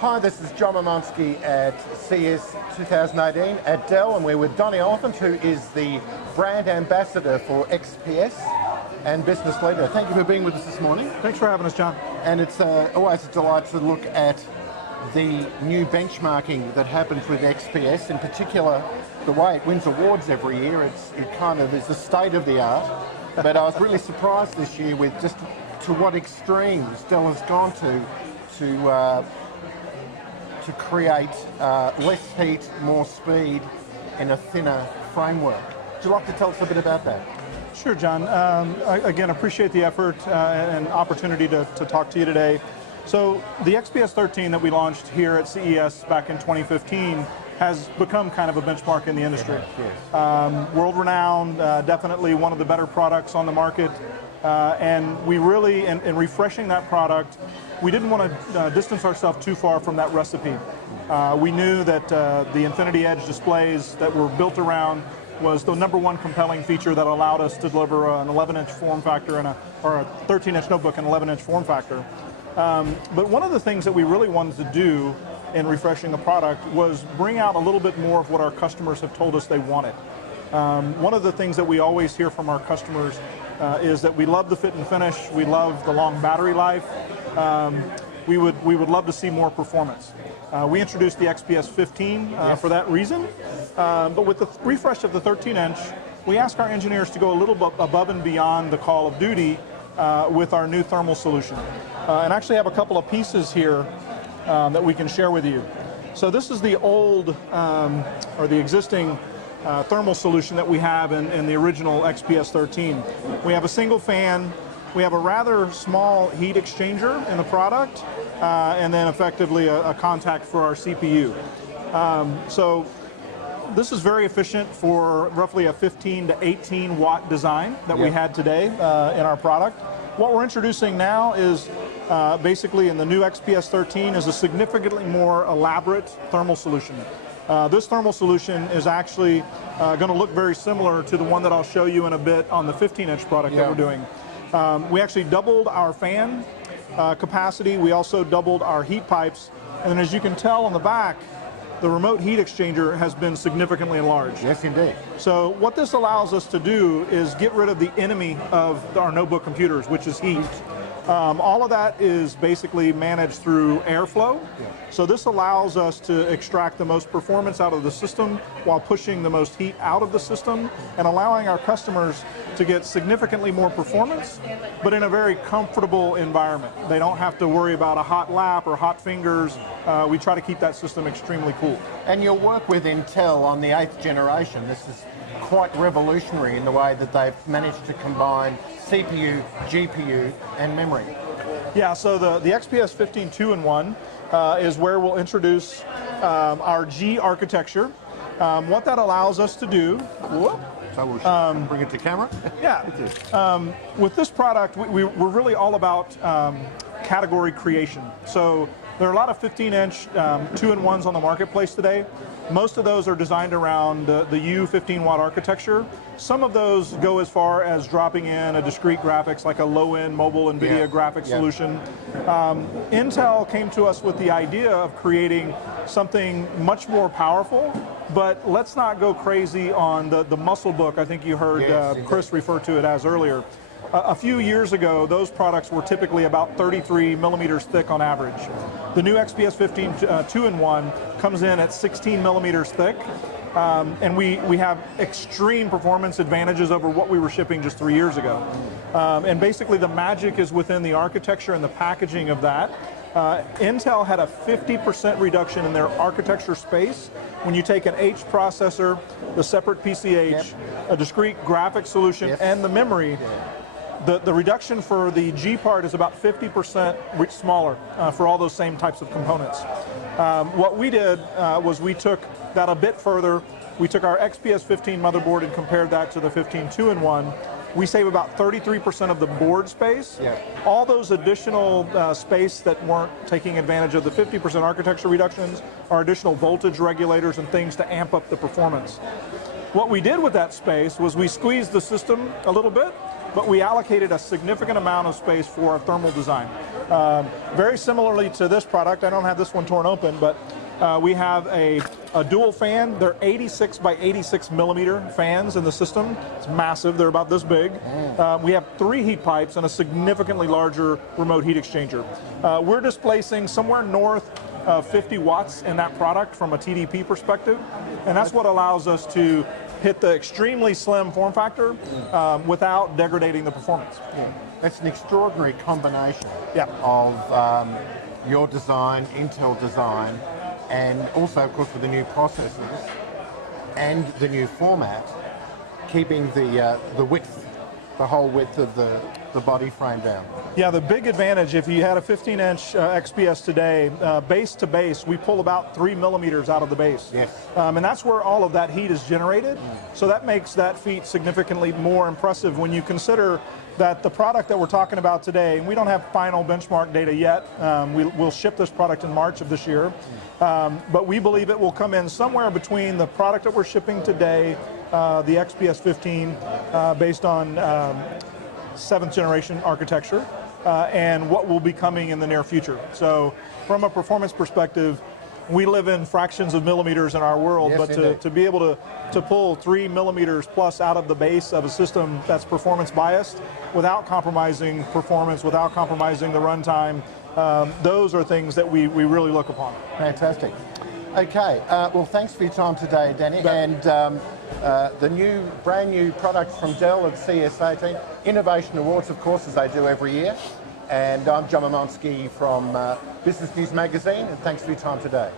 Hi, this is John Mamonski at CES 2018 at Dell, and we're with Donny Oliphant, who is the brand ambassador for XPS and business leader. Thank you for being with us this morning. Thanks for having us, John. And it's always a delight to look at the new benchmarking that happens with XPS, in particular the way it wins awards every year. It kind of is the state of the art. But I was really surprised this year with just to what extremes Dell has gone to create less heat, more speed in a thinner framework. Would you like to tell us a bit about that? Sure, John. Again, appreciate the effort and opportunity to talk to you today. So the XPS 13 that we launched here at CES back in 2015 has become kind of a benchmark in the industry. Yes. World-renowned, definitely one of the better products on the market. And we really, in refreshing that product, we didn't want to distance ourselves too far from that recipe. We knew that the Infinity Edge displays that were built around was the #1 compelling feature that allowed us to deliver an 11-inch form factor or a 13-inch notebook and 11-inch form factor. But one of the things that we really wanted to do in refreshing the product was bring out a little bit more of what our customers have told us they wanted. One of the things that we always hear from our customers is that we love the fit and finish, we love the long battery life, we would love to see more performance. We introduced the XPS 15 Yes. for that reason, but with the refresh of the 13-inch, we asked our engineers to go a little bit above and beyond the call of duty with our new thermal solution. And actually have a couple of pieces here that we can share with you. So this is the old, or the existing thermal solution that we have in the original XPS 13. We have a single fan, we have a rather small heat exchanger in the product, and then effectively a contact for our CPU. So this is very efficient for roughly a 15 to 18 watt design that we had today in our product. What we're introducing now is basically in the new XPS 13 is a significantly more elaborate thermal solution. This thermal solution is actually going to look very similar to the one that I'll show you in a bit on the 15-inch product that we're doing. We actually doubled our fan capacity. We also doubled our heat pipes. And then as you can tell on the back, the remote heat exchanger has been significantly enlarged. Yes, indeed. So what this allows us to do is get rid of the enemy of our notebook computers, which is heat. All of that is basically managed through airflow. So this allows us to extract the most performance out of the system while pushing the most heat out of the system and allowing our customers to get significantly more performance, but in a very comfortable environment. They don't have to worry about a hot lap or hot fingers. We try to keep that system extremely cool. And your work with Intel on the 8th generation, this is quite revolutionary in the way that they've managed to combine CPU, GPU, and memory. Yeah, so the XPS 15 2-in-1 is where we'll introduce our G architecture. What that allows us to do, So we'll bring it to camera. yeah, with this product, we're really all about category creation. So there are a lot of 15-inch 2-in-1s on the marketplace today. Most of those are designed around the U 15-watt architecture. Some of those go as far as dropping in a discrete graphics, like a low-end mobile NVIDIA graphics solution. Intel came to us with the idea of creating something much more powerful, but let's not go crazy on the muscle book. I think you heard Chris refer to it as earlier. A few years ago, those products were typically about 33 millimeters thick on average. The new XPS 15 2-in-1 comes in at 16 millimeters thick, and we have extreme performance advantages over what we were shipping just 3 years ago. And basically the magic is within the architecture and the packaging of that. Intel had a 50% reduction in their architecture space when you take an H processor, the separate PCH, a discrete graphics solution, and the memory. The reduction for the G part is about 50% smaller for all those same types of components. What we did was we took that a bit further. We took our XPS 15 motherboard and compared that to the 15 2-in-1. We save about 33% of the board space. All those additional space that weren't taking advantage of the 50% architecture reductions are additional voltage regulators and things to amp up the performance. What we did with that space was we squeezed the system a little bit, but we allocated a significant amount of space for our thermal design. Very similarly to this product, I don't have this one torn open, but we have a dual fan. They're 86 by 86 millimeter fans in the system. It's massive. They're about this big. We have 3 heat pipes and a significantly larger remote heat exchanger. We're displacing somewhere north of 50 watts in that product from a TDP perspective, and that's what allows us to hit the extremely slim form factor without degrading the performance. Yeah. That's an extraordinary combination Yeah. of your design, Intel design, and also, of course, with the new processors and the new format, keeping the width, the whole width of the body frame down. Yeah, the big advantage, if you had a 15-inch XPS today, base to base, we pull about 3 millimeters out of the base. Yes. And that's where all of that heat is generated. So that makes that feat significantly more impressive when you consider that the product that we're talking about today, and we don't have final benchmark data yet, we'll ship this product in March of this year, but we believe it will come in somewhere between the product that we're shipping today, the XPS 15, based on 7th generation architecture, and what will be coming in the near future. So from a performance perspective, we live in fractions of millimeters in our world, Yes, but to be able to pull 3 millimeters plus out of the base of a system that's performance biased without compromising performance, without compromising the runtime, those are things that we really look upon. Fantastic. Okay, well, thanks for your time today, Danny. And the brand new product from Dell at CS18, Innovation Awards, of course, as they do every year. And I'm John Mamonski from Business News Magazine, and thanks for your time today.